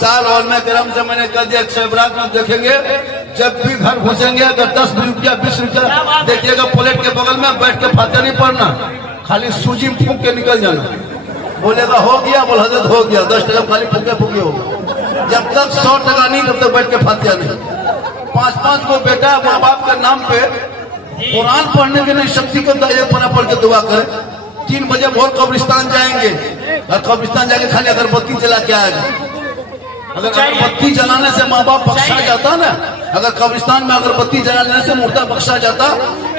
साल और में गरम से मैंने कह दिया शहबराज में देखेंगे, जब भी घर घुसेंगे अगर 10 रुपया 20 रुपया देखिएगा प्लेट के बगल में बैठ के फाते नहीं पड़ना, खाली सूजी फूंक के निकल जाना। बोलेगा हो गया, बोल हजरत हो गया, 10 टका खाली फूके फूके होगा। जब तक 100 टका नहीं तब तक बैठ के फातिया नहीं। 5-5 को बेटा माँ बाप के नाम पे कुरान पढ़ने के लिए शक्ति को एक पना पढ़ के दुआ करे। 3 बजे भोर कब्रिस्तान जाएंगे और कब्रिस्तान जाके खाली अगरबत्ती जला के आएगा। अगर अगरबत्ती जलाने से माँ बाप बख्शा जाता ना, अगर कब्रिस्तान में अगरबत्ती जलाने से मुर्दा बख्शा जाता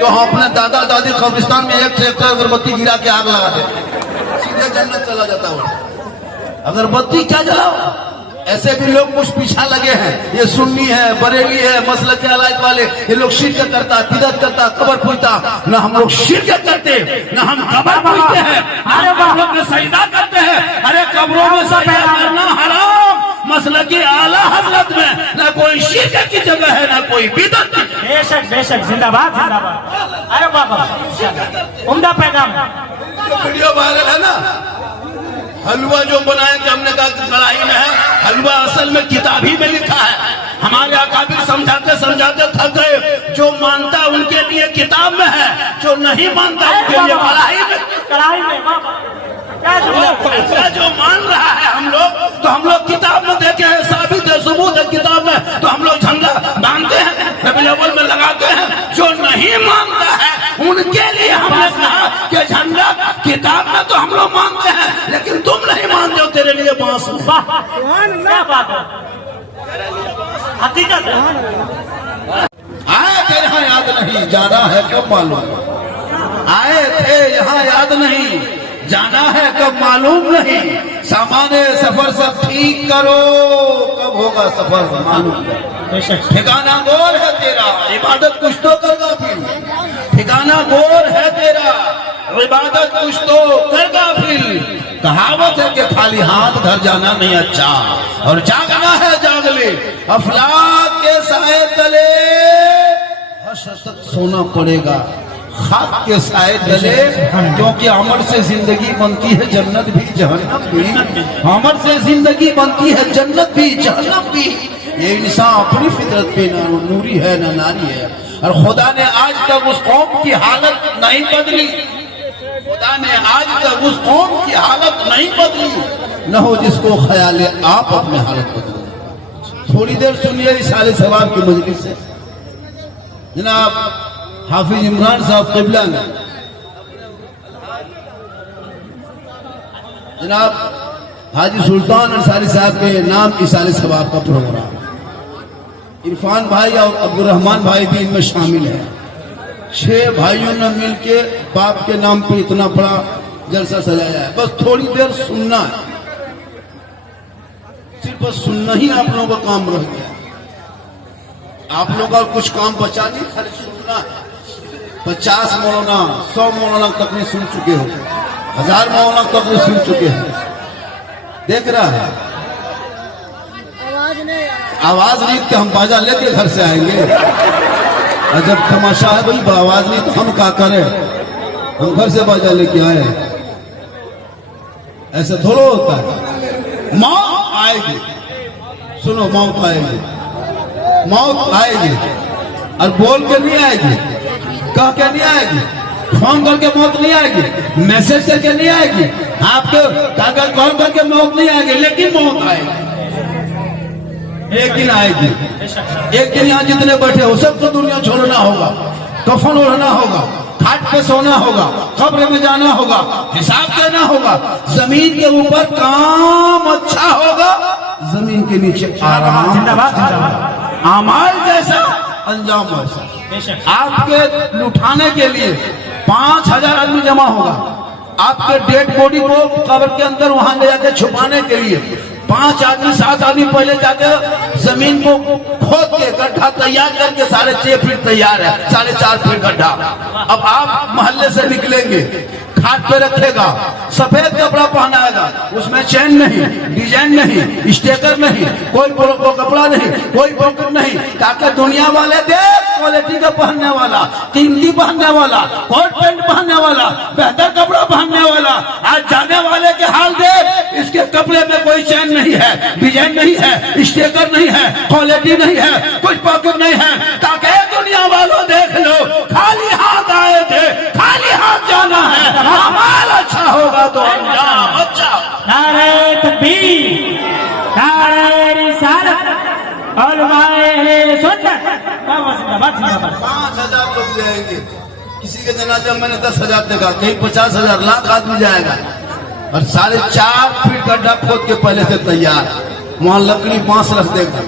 तो हम अपने दादा दादी कब्रिस्तान में एक अगरबत्ती गिरा के आग लगा देते, सीधे जन्नत चला जाता हो। अगरबत्ती क्या जलाओ? ऐसे भी लोग कुछ पीछा लगे हैं, ये सुन्नी है, बरेली है, मसलक के अलायद वाले, ये लोग शिरक करता, बिदअत करता, कब्र पूजता। न हम लोग शिरक करते, न हम कब्र पूजते हैं, अरे हम लोग सजदा करते हैं। अरे कब्रों में सजदा करना हराम, मसलक के आला हजरत में न कोई शिरक की जगह है, न कोई बिदअत की। बेशक बेशक, जिंदाबाद जिंदाबाद। अरे बाबा उम्दा पैगाम। वीडियो वायरल है ना, हलवा जो बनाए कि हमने कहा कि कढ़ाई में है, हलवा असल में किताब ही में लिखा है। हमारे अकाबिर समझाते समझाते थक गए। जो मानता उनके लिए किताब में है, जो नहीं मानता उनके लिए कढ़ाई में। कढ़ाई में फैसला जो मान रहा है हम लोग, तो हम लोग किताब में देखे हैं, साबित है, सबूत है किताब में, तो हम लोग झंडा बांधते हैं, रबी अव्वल में लगाते हैं। जो नहीं मानता है उनके लिए हमने कहा कि झंडा किताब में तो हम लोग मानते हैं, लेकिन तुम नहीं मानते हो, तेरे लिए बांस। क्या बात है, हकीकत है। आए थे यहाँ याद नहीं, जाना है कब मालूम। आए थे यहाँ याद नहीं, जाना है कब मालूम नहीं। सामाने सफर सब ठीक करो, कब होगा सफर मालूम नहीं। ठिकाना गोर है तेरा, इबादत कुछ तो करगा फिर। ठिकाना गोर है तेरा, इबादत कुछ तो करगा फिर। कहावत है कि खाली हाथ घर जाना नहीं अच्छा, और जागना है जाग ले। अफलाक के साए तले हसरत सोना पड़ेगा, खाक के साए तले, क्योंकि अमर से जिंदगी बनती है जन्नत भी जहन्नम भी। अमर से जिंदगी बनती है जन्नत भी जहन्नम भी। ये इंसान अपनी फितरत पे ना नूरी है ना नारी है, और खुदा ने आज तक उस कौम की हालत नहीं बदली। खुदा ने आज तक उस कौम की हालत नहीं बदली, न हो जिसको ख्याल आप अपने हालत बदलो। थोड़ी देर सुनिए इशारे सवाब की मजलिस से। जनाब हाफिज इमरान साहब क़िबला ने, जनाब हाजी सुल्तान अंसारी साहब के नाम इशारे सवाब का प्रोग्राम, इरफान भाई और अब्दुल रहमान भाई भी इनमें शामिल हैं। 6 भाइयों ने मिलके बाप के नाम पे इतना बड़ा जलसा सजाया है। बस थोड़ी देर सुनना है, सिर्फ बस सुनना ही आप लोगों का काम रह गया। आप लोगों का कुछ काम बचा नहीं, खाली सुनना है। 50 मौलाना 100 मौलाना तक नहीं सुन चुके हो, 1000 मौलाना तक नहीं सुन चुके हैं। देख रहा है आवाज नहीं कि हम बाजा लेके घर से आएंगे। जब तमाशा है भाई आवाज नहीं तो हम क्या करें, हम घर से बाजा लेके आए। ऐसा थोड़ा होता है। मौत आएगी, सुनो मौत आएगी, मौत आएगी, और बोल के नहीं आएगी, कह के नहीं आएगी, फोन करके मौत नहीं आएगी, मैसेज करके नहीं आएगी, आपके कागज कॉल करके मौत नहीं आएगी, लेकिन मौत आएगी। एक दिन आएगी, एक दिन यहाँ जितने बैठे हो सबको दुनिया छोड़ना होगा, कफन ओढ़ना होगा, खाट पे सोना होगा, कब्र में जाना होगा, हिसाब देना होगा। जमीन के ऊपर काम अच्छा होगा, जमीन के नीचे आराम। अमाल जैसा अंजाम वैसा। आपके लुटाने के लिए 5000 आदमी जमा होगा, आपके डेड बॉडी को कब्र के अंदर वहां ले जाके छुपाने के लिए 5 आदमी 7 आदमी पहले जाके जमीन को खोद के गड्ढा तैयार करके 6.5 फीट तैयार है, 4.5 फीट गड्ढा। अब आप मोहल्ले से निकलेंगे, खाट पे रखेगा, सफेद कपड़ा पहनाएगा, उसमें चेन नहीं, डिजाइन नहीं, स्टेकर नहीं, कोई कपड़ा नहीं, कोई पॉकेट नहीं, ताकि दुनिया वाले देख क्वालिटी का पहनने वाला, कीमती पहनने वाला, कोट पैंट पहनने वाला, बेहतर कपड़ा पहनने वाला। आज जाने वाले के हाल देख, इसके कपड़े में कोई चैन नहीं है, डिजाइन नहीं है, स्टिकर नहीं है, क्वालिटी नहीं है, कुछ पॉकेट नहीं है, ताकि दुनिया वालों देख लो खाली हाथ आए थे, खाली हाथ जाना है। अमाल अच्छा होगा तो अंजाम अच्छा। नारे तकबीर, नारे रिसालत और माए सुन्नत। 5,000 लोग जाएंगे, किसी के जनाजा मैंने 10,000 देखा, कहीं 50,000 लाख आदमी जाएगा, और 4.5 फीट गड्ढा खोद के पहले से तैयार, वहां लकड़ी बांस रख देगा,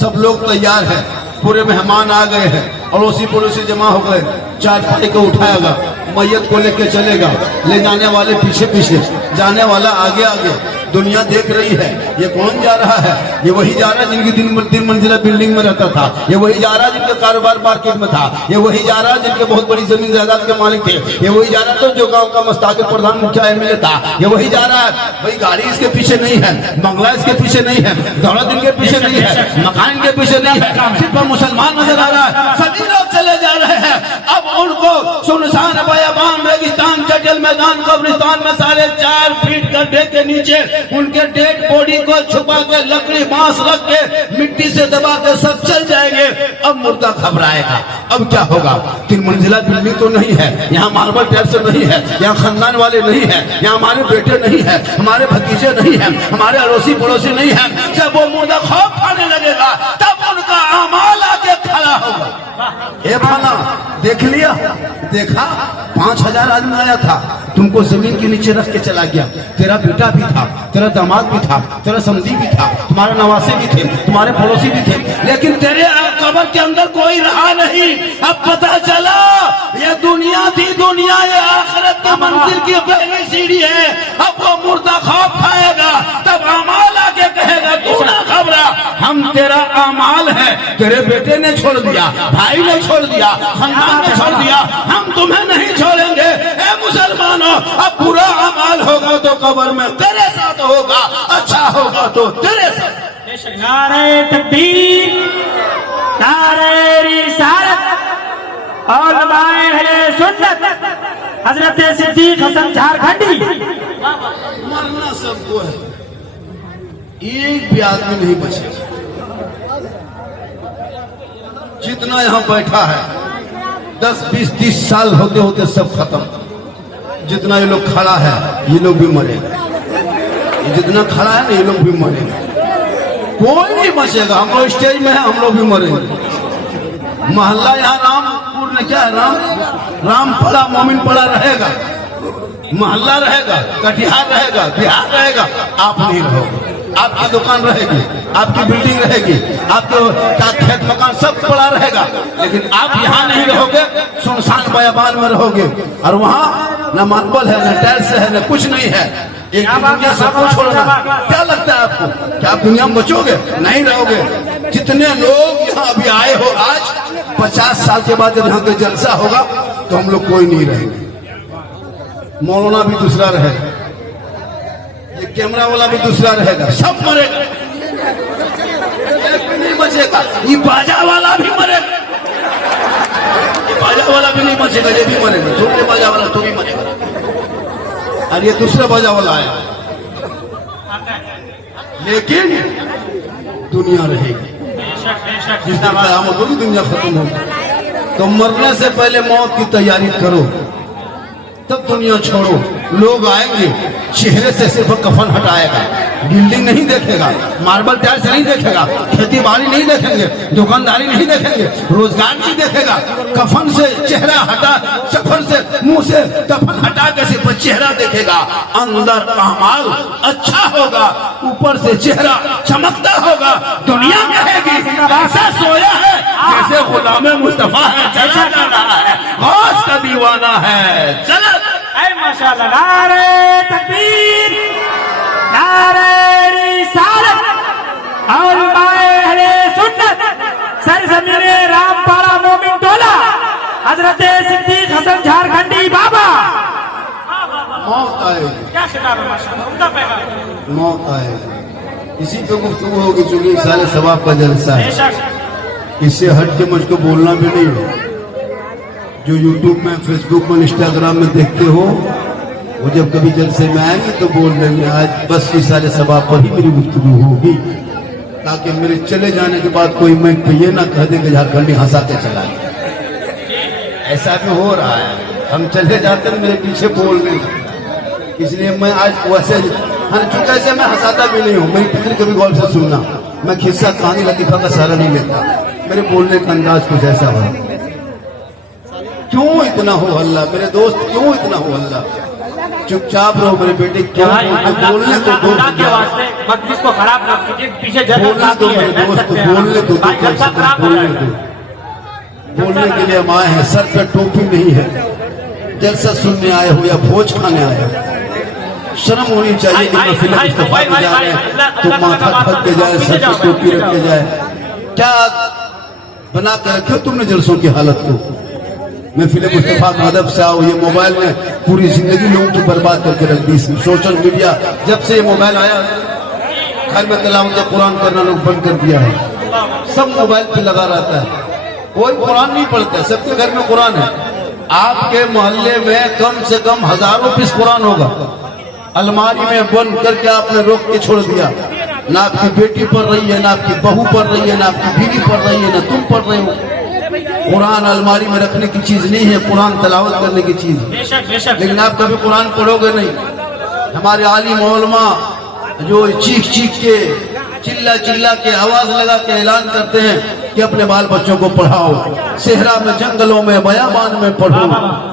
सब लोग तैयार है, पूरे मेहमान आ गए हैं, अड़ोसी पड़ोसी जमा हो गए, 4 पाई को उठाएगा, मैयत को लेके चलेगा, ले जाने वाले पीछे पीछे, जाने वाला आगे आगे, दुनिया देख रही है ये कौन जा रहा है, ये वही जा रहा है जिनकी 3 मंजिला बिल्डिंग में रहता था, ये वही जा रहा है जिनका कारोबार मार्केट में था, ये वही जा रहा है जिनके बहुत बड़ी जमीन जायदाद के मालिक थे, ये वही जा रहा है जो गांव का मुस्तकिल प्रधान मुखिया एमएलए था, ये वही जा रहा है। भाई गाड़ी इसके पीछे नहीं है, बंगला इसके पीछे नहीं है, दौलत इनके पीछे नहीं है, मकान इनके पीछे नहीं है, सिर्फ मुसलमान नजर आ रहा है। सभी लोग चले जा रहे हैं, अब उनको सुनसान बयाबान रेगिस्तान जंगल मैदान कब्रिस्तान में 4.5 फीट गड्ढे के नीचे उनके डेड बॉडी को छुपा के लकड़ी बांस रख के मिट्टी से दबा के सब चल जाएंगे। अब मुर्दा घबराएगा, अब क्या होगा? 3 मंजिला बिल्डिंग तो नहीं है, यहाँ मार्बल टैक्स नहीं है, यहाँ खानदान वाले नहीं है, यहाँ हमारे बेटे नहीं है, हमारे भतीजे नहीं है, हमारे अड़ोसी पड़ोसी नहीं है। जब वो मुर्दा खौफ खाने लगेगा तब उनका अमाल आके खड़ा होगा। ए भाना देख लिया, देखा 5,000 आदमी आया था, तुमको जमीन के नीचे रख के चला गया, तेरा बेटा भी था, तेरा दामाद भी था, तेरा समधी भी था, तुम्हारे नवासे भी थे, तुम्हारे पड़ोसी भी थे, लेकिन तेरे कब्र के अंदर कोई रहा नहीं। अब पता चला ये दुनिया थी दुनिया, ये आखिरत की मंजिल की पहली सीढ़ी है। अब वो मुर्दा खौफ खाएगा, तब अमाल आके कहेगा तू ना घबरा, हम तेरा अमाल है, तेरे बेटे ने छोड़ दिया, भाई ने छोड़ दिया, खानदान ने छोड़ दिया, हम तुम्हें नहीं छोड़ेंगे। ए मुसलमानों, अब बुरा अमाल होगा तो कब्र में तेरे साथ होगा, अच्छा होगा तो तेरे साथ। नारे तकबीर, नारे रिसालत और माए सुन्नत। हजरत सिद्दीक हसन झारखंडी। मरना सबको है, एक भी आदमी नहीं बचेगा। जितना यहाँ बैठा है 10, 20, 30 साल होते होते सब खत्म। जितना ये लोग खड़ा है ये लोग भी मरेगा, ये जितना खड़ा है ना ये लोग भी मरेगा, कोई नहीं बचेगा। हम लोग स्टेज में है, हम लोग भी मरेंगे। मोहल्ला यहाँ रामपुर में क्या है, राम पड़ा मोमिन पड़ा रहेगा, मोहल्ला रहेगा, कटिहार रहेगा, बिहार रहेगा, आप नहीं रहोगे। आपकी दुकान रहेगी, आपकी बिल्डिंग रहेगी, आपके खेत मकान सब पड़ा रहेगा, लेकिन आप यहाँ नहीं रहोगे, सुनसान बयाबान में रहोगे। और वहाँ न मार्बल है, न टाइल्स है, न कुछ नहीं है। एक दुनिया सब कुछ छोड़ना। क्या लगता है आपको कि आप दुनिया में बचोगे? नहीं रहोगे। जितने लोग यहाँ अभी आए हो आज, 50 साल के बाद जब यहाँ पे जलसा होगा तो हम लोग कोई नहीं रहेंगे। मौलाना भी दूसरा रहेगा, ये कैमरा वाला भी दूसरा रहेगा, सब मरेगा, एक भी नहीं बचेगा। ये बाजा वाला भी मरेगा, ये बाजा वाला भी नहीं बचेगा, ये भी मरेगा। छोटे बाजा वाला तो भी मरेगा, और ये दूसरा बाजा वाला आया, लेकिन दुनिया रहेगी। जिस दिन क़यामत होगी दुनिया खत्म होगी। तो मरने से पहले मौत की तैयारी करो, तब दुनिया छोड़ो। लोग आएंगे, चेहरे से सिर्फ कफन हटाएगा, बिल्डिंग नहीं देखेगा, मार्बल टाइल्स नहीं देखेगा, खेती बाड़ी नहीं देखेंगे, दुकानदारी नहीं देखेंगे, रोजगार नहीं देखेगा। कफन से चेहरा हटा, कफन से मुंह से कफन हटा के सिर्फ चेहरा देखेगा। अंदर अमाल अच्छा होगा, ऊपर से चेहरा चमकता होगा। दुनिया कहेगी ऐसा सोया है जैसे गुलाम मुस्तफा है, चला जा रहा है, गौस का दीवाना है, चला। माशाअल्लाह, नारे तकबीर, नारे रिसालत और माए सुन्नत। सरजमीने रामपाड़ा मोमिन टोला, हजरत सिद्दीक हसन झारखंडी बाबा। मौत आएगी, क्या खिताब है माशाअल्लाह, उम्दा पैगाम। मौत आएगी, इसी पे गुफ्तगू होगी। चूंकि साले सवाब का जलसा है, इससे हट के मुझको बोलना भी नहीं हो। जो यूट्यूब में, फेसबुक में, इंस्टाग्राम में देखते हो वो जब कभी जलसे में आएंगे तो बोल देंगे आज बस इस सारे सबाब पर ही मेरी गुफ्तगू होगी, ताकि मेरे चले जाने के बाद कोई मैं तो ये ना कह दे कि झारखंडी हंसा के चला गया। ऐसा भी हो रहा है, हम चले जाते हैं मेरे पीछे बोल नहीं, इसलिए मैं आज वैसे चूंकि ऐसे मैं हंसाता भी नहीं हूँ, मेरी पितरी कभी गौर से सुनना, मैं खिस्सा कहानी लतीफा का सारा नहीं लेता, मेरे बोलने का अंदाज कुछ ऐसा हो। क्यों इतना हो हल्ला मेरे दोस्त, क्यों इतना हो हल्ला? चुपचाप रहो मेरे बेटे, क्यों बोलने तो दो, मजलिस को खराब ना कीजिए, पीछे जगह बोलने दो मेरे दोस्त, बोलने दो, बोलने दो, बोलने के लिए हम आए हैं। सर पे टोपी नहीं है, जलसा सुनने आए हो या भोज खाने आए हो, शर्म होनी चाहिए कि मैं फिल्म इस्तीफा में जा रहे हैं तो माथा ढक के जाए, सर पे टोपी रख के जाए। क्या बना के रखे हो तुमने जलसों की हालत को? मैं फिल्म इस्तीफा मदद से आओ, ये मोबाइल ने पूरी जिंदगी लोगों की बर्बाद करके रख दी। सोशल मीडिया जब से ये मोबाइल आया, घर में तिलावत कुरान करना लोग बंद कर दिया है, सब मोबाइल पे लगा रहता है, कोई कुरान नहीं पढ़ता, सबके घर में कुरान है। आपके मोहल्ले में कम से कम हजारों पीस कुरान होगा, अलमारी में बंद करके आपने रोक के छोड़ दिया। ना आपकी बेटी पढ़ रही है, ना आपकी बहू पढ़ रही है, ना आपकी बीवी पढ़ रही है, ना तुम पढ़ रहे हो। कुरान अलमारी में रखने की चीज नहीं है, कुरान तलावत करने की चीज है। लेकिन आप कभी कुरान पढ़ोगे नहीं। हमारे आलिम उलमा जो चीख चीख के चिल्ला चिल्ला के आवाज लगा के ऐलान करते हैं कि अपने बाल बच्चों को पढ़ाओ, सेहरा में, जंगलों में, बयाबान में पढ़ो,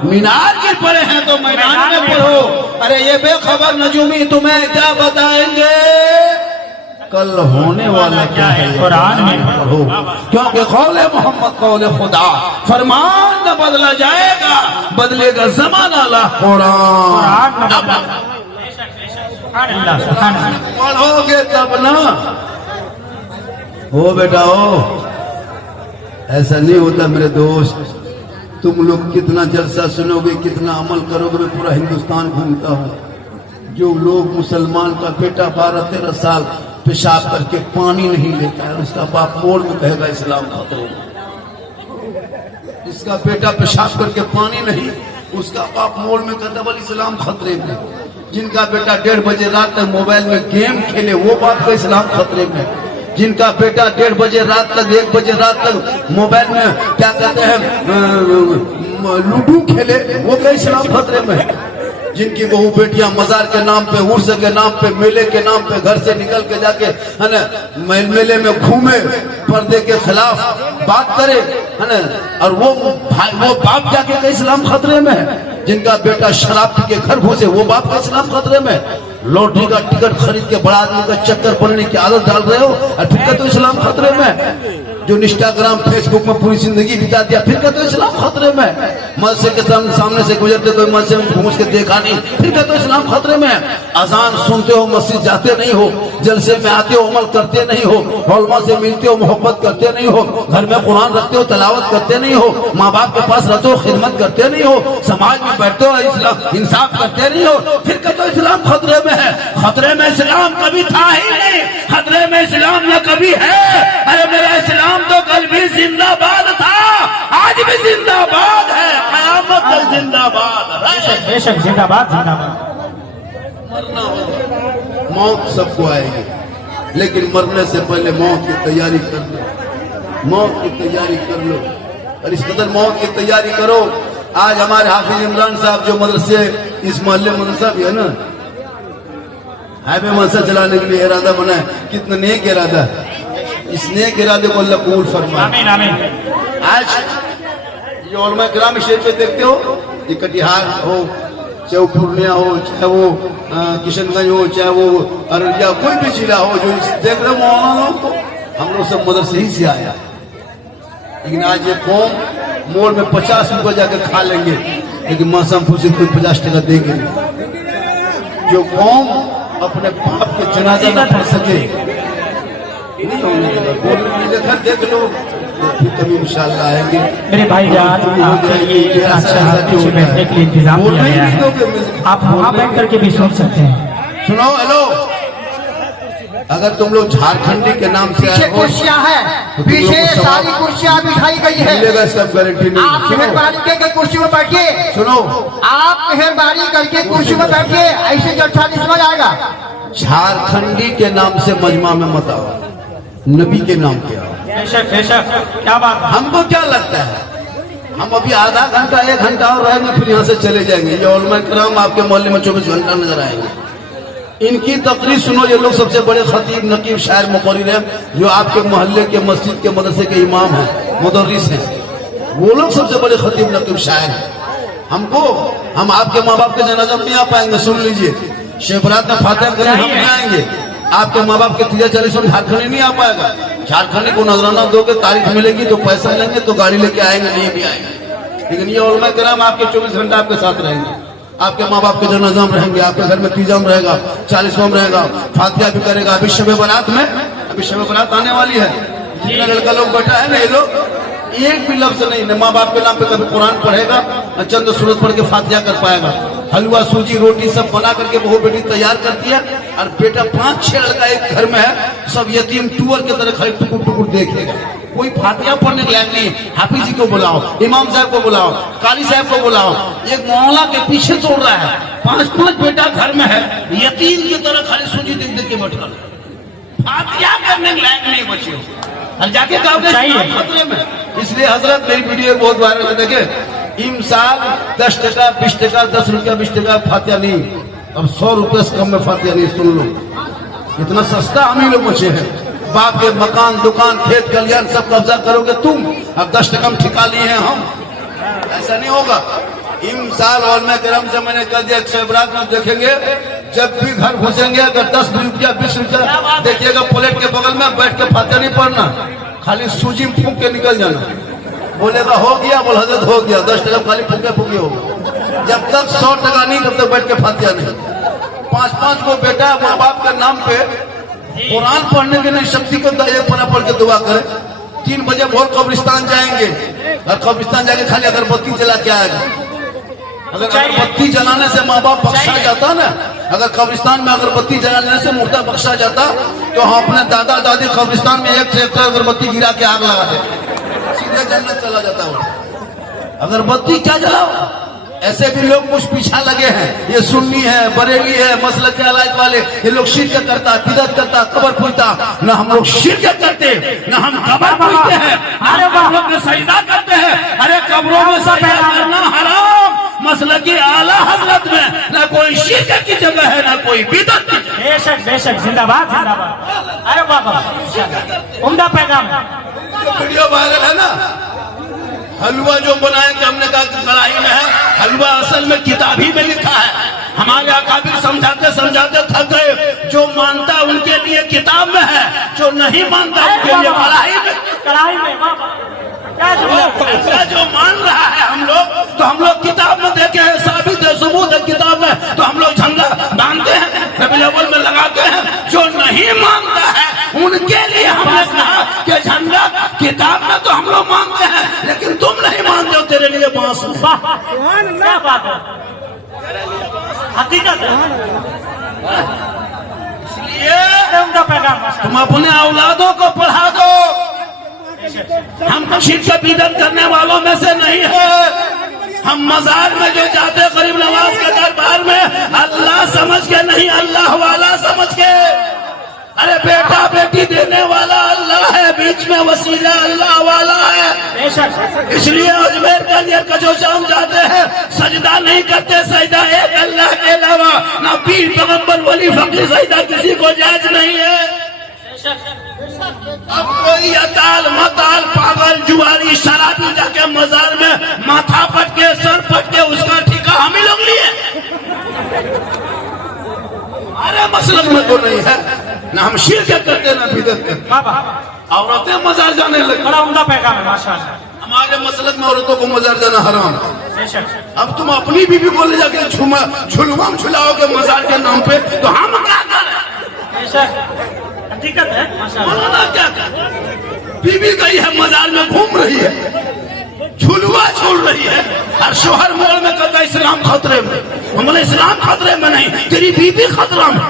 मीनार के पढ़े हैं तो मैदान में पढ़ो। अरे ये बेखबर नजूमी तुम्हें क्या बताएंगे कल होने वाला क्या है, कुरान में पढ़ो, क्योंकि कौले मोहम्मद कौले खुदा, फरमान न बदला जाएगा, बदलेगा जमाना ला कुरान। पढ़ोगे तब ना हो बेटा हो, ऐसा नहीं होता मेरे दोस्त। तुम लोग कितना जलसा सुनोगे, कितना अमल करोगे, मैं पूरा हिंदुस्तान घूमता हूँ। जो लोग मुसलमान का बेटा 12-13 साल पेशाब करके पानी नहीं लेता है, उसका बाप मोड़ में कहेगा इस्लाम खतरे में। इसका बेटा पेशाब करके पानी नहीं, उसका बाप मोड़ में कहता बोल इस्लाम खतरे में। जिनका बेटा 1:30 बजे रात तक मोबाइल में गेम खेले, वो बाप का इस्लाम खतरे में। जिनका बेटा 1:30 बजे रात तक, 1 बजे रात तक मोबाइल में क्या कहते हैं लूडो खेले, वो का इस्लाम खतरे में। जिनकी बहू बेटियां मजार के नाम पे, उर्स के नाम पे, मेले के नाम पे घर से निकल के जाके है ना मेले में घूमे, पर्दे के खिलाफ बात करे, है ना, और वो बाप जाके का इस्लाम खतरे में है। जिनका बेटा शराब पी के घर घुसे, वो बाप का इस्लाम खतरे में। लॉटरी का टिकट खरीद के बड़ा आदमी का चक्कर बनने की आदत डाल रहे हो, और फिर का तो इस्लाम खतरे में। जो इंस्टाग्राम फेसबुक में पूरी जिंदगी बिता दिया, फिर का तो इस्लाम खतरे में। मस्जिद के सामने से गुजरते कोई मस्जिद में घूस के देखा नहीं, फिर का तो इस्लाम खतरे में। अजान सुनते हो, मस्जिद जाते नहीं हो, जलसे में आते हो, अमल करते नहीं हो, उलमा से मिलते हो, मोहब्बत करते नहीं हो, घर में कुरान रखते हो, तलावत करते नहीं हो, माँ बाप के पास रहते हो, खिदमत करते नहीं हो, समाज में बैठते हो, इस्लाम इंसाफ करते नहीं हो, फिर का तो इस्लाम खतरे में है। खतरे में इस्लाम कभी था ही नहीं, खतरे में इस्लाम न कभी है। अरे मेरा इस्लाम तो कल भी जिंदाबाद था, आज भी जिंदाबाद है, कयामत तक जिंदाबाद। बेशक जिंदाबाद, जिंदाबाद। मरना होगा, मौत सबको आएगी, लेकिन मरने से पहले मौत की तैयारी कर लो, मौत की तैयारी कर लो। और इस कदर मौत की तैयारी करो। आज हमारे हाफिज इमरान साहब जो मदरसे, इस मोहल्ले मदरसा भी है ना, हाईवे मदरसा चलाने के लिए इरादा बना है, कितना नेक इरादा है। इस नेक इरादे को अल्लाह कबूल फरमाए। आमीन, आमीन। आज ये उलमा किराम शरीफ पे देखते हो, ये कटिहार हो, चाहे वो पूर्णिया हो, चाहे वो किशनगंज हो, चाहे वो अररिया, कोई भी जिला हो, जो देख रहे मौलाना को, हम लोग सब मदरसे ही से आया। लेकिन आज ये कौम मोड़ में 50 रुपये जाकर खा लेंगे, लेकिन मौसमपुर से कोई 50 टका देंगे नहीं। जो कौम अपने बाप के जनाजा न पढ़ सके, नहीं होने देगा। बोलने देखा देख लो, फिर कभी इंशाल्लाह आएंगे। मेरे भाई जान, आपके लिए अच्छा पीछे बैठने के लिए इंतजाम किया गया है, आप वहाँ बैठ करके भी सुन सकते हैं। सुनो, हेलो, अगर तुम लोग झारखंडी के नाम से पीछे आए हो कुर्सियां हैं, तो तुम पीछे लोगों को सारी सवाल कुर्सियां बिठाई गई है। मिलेगा, इसका गारंटी नहीं। आप मेहरबानी करके कुर्सी में बैठिए। सुनो, आप मेहरबानी करके कुर्सी में बैठिए, ऐसे जलसा नहीं समझ आएगा। झारखंडी के नाम से मजमा में मत आओ, नबी के नाम पे आओ। बेशक बेशक, क्या बात है। हमको क्या लगता है, हम अभी आधा घंटा 1 घंटा और रहेंगे, फिर यहाँ से चले जाएंगे। ये उलमा किराम आपके मोहल्ले में 24 घंटा नजर आएंगे। इनकी तकरीर सुनो। ये लोग सबसे बड़े खतीब, नकीब, शायर, मुकर्रिर हैं, जो आपके मोहल्ले के मस्जिद के मदरसे के इमाम हैं, मुदर्रिस हैं। वो लोग सबसे बड़े खतीब, नकीब, शायर हैं। हम आपके माँ बाप के जनाजा में नहीं आ पाएंगे। सुन लीजिए, शेबरात में फातिहा करने हम नहीं आएंगे। आपके माँ बाप के 30-40 में झारखंडी नहीं आ पाएगा। झारखंडी को नजराना दोगे, तारीख मिलेगी तो पैसा लेंगे तो गाड़ी लेके आएंगे, नहीं भी आएंगे। लेकिन ये उलमा किराम आपके 24 घंटा आपके साथ रहेंगे। आपके माँ बाप के जनाजा में रहेंगे, आपके घर में तीजा में रहेगा, 40वां में रहेगा, फातिहा भी करेगा। अभी शब बारात में, अभी शब बारात आने वाली है। जितना लड़का लोग बैठा है ना, ये लोग एक भी लफ्ज नहीं, न माँ बाप के नाम पे कभी कुरान पढ़ेगा, न चंद सूरत पढ़ के फातिहा कर पाएगा। हलवा, सूजी, रोटी सब बना करके बहू बेटी तैयार करती है, और बेटा 5-6 लड़का एक घर में है, सब यतीम टूअर के तरह खाली टुकुर टुकुर देखेगा। कोई फातिहा पढ़ने के लायक नहीं। हाफिज जी को बुलाओ, इमाम साहब को बुलाओ, काली साहब को बुलाओ। एक मोहल्ला के पीछे तोड़ रहा है, 5-5 बेटा घर में है, यतीम की तरह खाली सूजी देख देख के बैठा, फातिहा करने के लायक नहीं बचे। और जाके कहोगे खतरे में। इसलिए हजरत, मेरी वीडियो बहुत वायरल है, देखे, इमसाल 10 टका, 20 टका, 10 रुपया, 20 टका फातिहा नहीं, अब 100 रुपये से कम में फातिहा नहीं। सुन लो, इतना सस्ता हम ही लोग बचे हैं। बाप के मकान, दुकान, खेत खलियान सब कब्जा करोगे तुम, अब 10 टका ठिका लिए हैं हम। ऐसा नहीं होगा। इमसाल उलमा किराम से मैंने कह दिया, शेबरात में देखेंगे, जब भी घर घुसेंगे, अगर 10 रुपया 20 रुपया देखिएगा, प्लेट के बगल में बैठ के फातिहा नहीं पढ़ना, खाली सूजी फूंक के निकल जाना। बोलेगा हो गया, बोल हजरत हो गया, 10 टका खाली फूके फूके होगा। जब तक 100 टका नहीं, तब तक बैठ के फातिहा नहीं। 5-5 को बेटा माँ बाप के नाम पे कुरान पढ़ने के लिए शक्ति को एक पन्ना पढ़ के दुआ करें। 3 बजे भोर कब्रिस्तान जाएंगे, और कब्रिस्तान जाके खाली अगरबत्ती जला के आएगा। अगर अगरबत्ती जलाने से माँ बाप बख्शा जाता ना, अगर कब्रिस्तान में अगरबत्ती जलाने से मुर्दा बख्शा जाता, तो हम अपने दादा दादी कब्रिस्तान में एक ट्रैक्टर अगरबत्ती गिरा के आग लगा देते, सीधे जन्नत चला जाता हो। अगरबत्ती क्या जलाओ? ऐसे भी लोग कुछ पीछा लगे हैं। ये सुन्नी है, बरेली है, मसलक के अलायक वाले, ये लोग शिरक करता, बिदअत करता, कब्र पूजता। न हम लोग शिरक करते, न हम कब्र पूजते हैं। अरे हम लोग सजदा करते हैं। अरे कब्रों में सजदा करना हराम। मसलक की आला हजरत में न कोई शिरक की जगह है, न कोई बिदअत की जगह। बेशक बेशक, जिंदाबाद जिंदाबाद। अरे बाबा, उम्दा पैगाम है। वीडियो वायरल है ना, हलवा जो बनाएंगे, हमने कहा कढ़ाई में है हलवा, असल में किताबी में लिखा है। हमारे अकाबिर समझाते समझाते थक गए। जो मानता उनके लिए किताब में है, जो नहीं मानता उनके लिए कढ़ाई में। जो मान रहा है हम लोग, तो हम लोग किताब में देखे हैं, साबित है, सबूत है किताब में, तो हम लोग झंडा बांधते हैं, रबीउल अव्वल में लगाते हैं। जो नहीं मानता है उनके लिए हमने कहा कि झंडा किताब में तो हम लोग मानते हैं, लेकिन तुम नहीं मानते हो, तेरे लिए बांस। क्या बात है, हकीकत है। इसलिए उनका पैगाम, तुम अपने औलादों को पढ़ा दो। हम शिरक बिदअत करने वालों में से नहीं है। हम मजार में जो जाते गरीब नवाज के दरबार में, अल्लाह समझ के नहीं, अल्लाह वाला समझ के। अरे बेटा बेटी देने वाला अल्लाह है, बीच में वसीला अल्लाह वाला है। इसलिए अजमेर का लिए कजो शाम जाते हैं, सजदा नहीं करते, सजदा एक अल्लाह के अलावा, ना पीर पैगंबर वली फकीर सजदा किसी को जायज नहीं है। अब कोई अताल मताल पागल जुआरी शराबी जाके मजार में माथा पटके, सर पटके, उसका ठिका हम ही लोग लिए। हमारे मसलक में तो नहीं है, ना हम शिरक करते ना बिदअत करते। औरतें मजार जाने लगी, बड़ा उम्दा पैगाम है माशाअल्लाह। हमारे मसलक में औरतों को मजार जाना हराम। अब तुम अपनी बीबी को ले जाके झुलवा झुलाओगे मजार के नाम पे, तो हम क्या करें? हकीकत है माशाअल्लाह। क्या करें? बीबी गई है मजार में, घूम रही है, झुलवा झूल रही है, और शोहर मोड़ में कहता इस्लाम खतरे में। हम बोले इस्लाम खतरे में नहीं, तेरी बीबी खतरा में।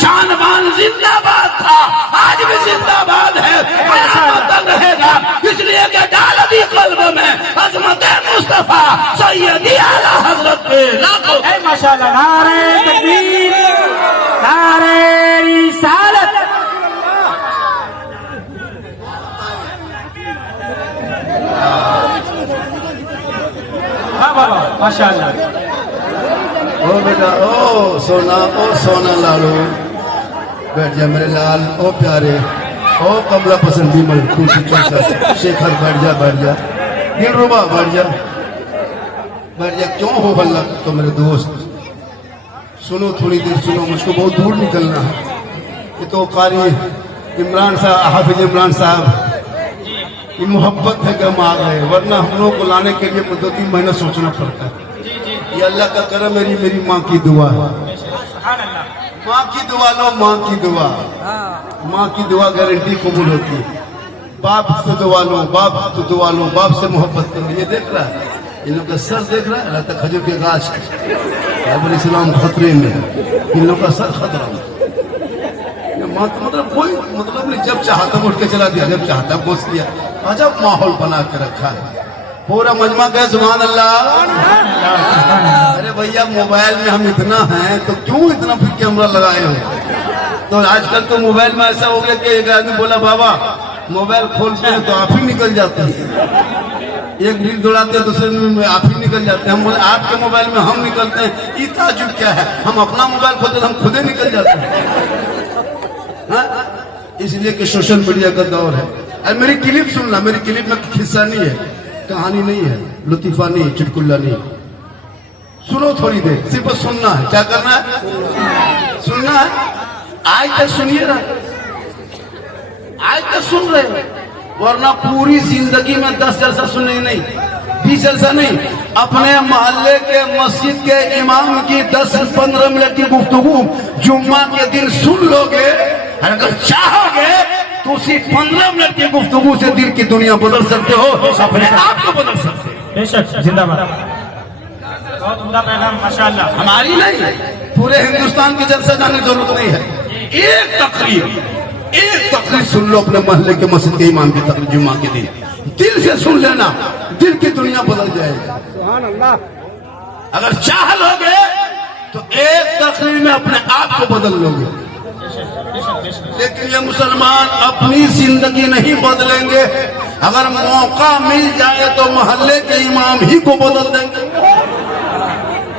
निशान बान जिंदाबाद था, आज भी जिंदाबाद है, कयामत तक रहेगा। इसलिए कि डाल दी कल्ब में अजमत मुस्तफा सैयदी आला हजरत पे लाखों। ए माशाल्लाह, नारे तकबीर, नारे रिसालत। वाह वाह वाह, माशाल्लाह। ओ बेटा, ओ सोना लालो, बैठ जा मेरे लाल, ओ प्यारे, ओ कमला पसंदी मलकूसी चौसा शेखर, बैठ जा दिलरुबा, बैठ जा। क्यों हो हल्ला तो मेरे दोस्त, सुनो थोड़ी देर सुनो, मुझको बहुत दूर निकलना है। ये तो कारी इमरान साहब, हाफिज इमरान साहब, ये मोहब्बत है कि हम आ गए, वरना हम लोग को लाने के लिए 2-3 महीना सोचना पड़ता है। ये अल्लाह का करम, मेरी माँ की दुआ है। माँ की दुआ लो, माँ की दुआ, माँ की दुआ गारंटी कबूल होती है। बाप से दुआ लो, बाप से मोहब्बत करो। ये देख रहा है, इन लोग का सर देख रहा है, अल्लाह तक खजूर के गाछ है, इस्लाम खतरे में, इन लोग का सर खतरा में। मतलब कोई मतलब नहीं, जब चाहता उठ के चला दिया, जब चाहता घुस दिया। अजब माहौल बना के रखा है, पूरा मजमा कहे सुभान अल्लाह। अरे भैया, मोबाइल में हम इतना हैं तो क्यों इतना फिर कैमरा लगाए हो? तो आजकल तो मोबाइल में ऐसा हो गया कि एक आदमी बोला, बाबा मोबाइल खोलते हैं तो आप ही निकल जाते हैं, एक रील दौड़ाते हैं दूसरे में आप ही निकल जाते हैं। हम बोले आपके मोबाइल में हम निकलते हैं, ये ताजुब क्या है? हम अपना मोबाइल खोलते हम खुद ही निकल जाते हैं। इसलिए कि सोशल मीडिया का दौर है। अरे मेरी क्लिप सुनना, मेरी क्लिप में किस्सा नहीं है, कहानी नहीं है, लुतीफा नहीं, चुटकुल्ला नहीं। सुनो थोड़ी देर, सिर्फ सुनना है। क्या करना है? सुनना है। आज तक सुनिए ना, आज तक सुन रहे हो, वरना पूरी जिंदगी में 10 जलसा सुने नहीं, 20 जलसा नहीं। अपने मोहल्ले के मस्जिद के इमाम की 10-15 मिनट की गुफ्तगू जुम्मा के दिन सुन लोगे, अगर चाहोगे तो उसी 15 मिनट की गुफ्तगू से दिल की दुनिया बदल सकते हो, अपने आप को बदल सकते हो। बेशक, जिंदाबाद, बहुत उम्दा पैगाम, माशाल्लाह। हमारी नहीं, पूरे हिंदुस्तान की जलसा जाने की जरूरत नहीं है। एक तकरीर सुन लो अपने मोहल्ले के मस्जिद के इमाम की तकरीर जुम्मा के दिन, दिल से सुन लेना, दिल की दुनिया बदल जाएगी। सुभान अल्लाह। अगर चाह लोगे तो एक तकरीर में अपने आप को बदल लोगे। लेकिन ये मुसलमान अपनी जिंदगी नहीं बदलेंगे। अगर मौका मिल जाए तो मोहल्ले के इमाम ही को बदल देंगे,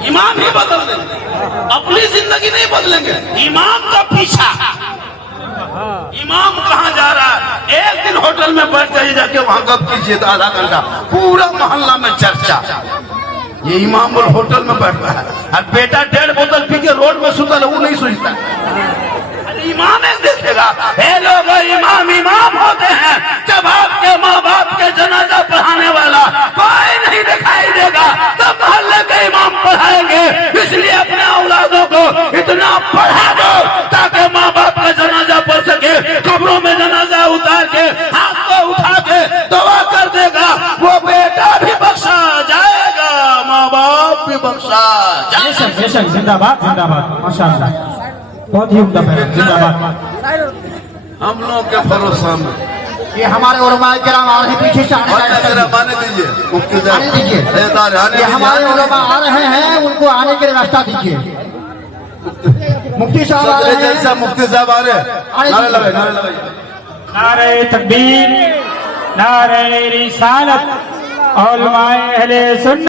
इमाम ही बदल देंगे, अपनी जिंदगी नहीं बदलेंगे। इमाम का पीछा, इमाम कहाँ जा रहा है? एक दिन होटल में बैठ जाइए, जाके वहां गप कीजिए, आधा घंटा पूरा मोहल्ला में चर्चा। ये इमाम और होटल में बैठ रहा है, और बेटा 1.5 बोतल पी के रोड में सुता, वो नहीं सोचता। इमाम देखेगा, हे लोग, इमाम होते हैं जब आपके माँ बाप के जनाजा पढ़ाने वाला कोई नहीं दिखाई देगा, तब मोहल्ले के इमाम पढ़ाएंगे। इसलिए अपने औलादों को इतना पढ़ा दो ताकि माँ बाप का जनाजा पढ़ सके, कब्रों में जनाजा उतार के हाथ को उठा के दुआ कर देगा, वो बेटा भी बख्शा जाएगा, माँ बाप भी बख्शा जाएगा। बेशक, जिंदाबाद, माशाल्लाह, बहुत ही उम्दा पैगाम, जिंदाबाद। हम लोग के भरोसा में ये हमारे उलमा किराम आ रहे हैं, पीछे से आने दीजिए, मुफ्ती साहब आने दीजिए। ये हमारे उलमा आ रहे हैं, उनको आने के लिए रास्ता दीजिए। मुफ्ती साहब आ रहे हैं, मुफ्ती साहब आ रहे हैं, नारे लगाइए। नारे तकबीर, नारे रिसालत, उलमाए अहले सुन्नत।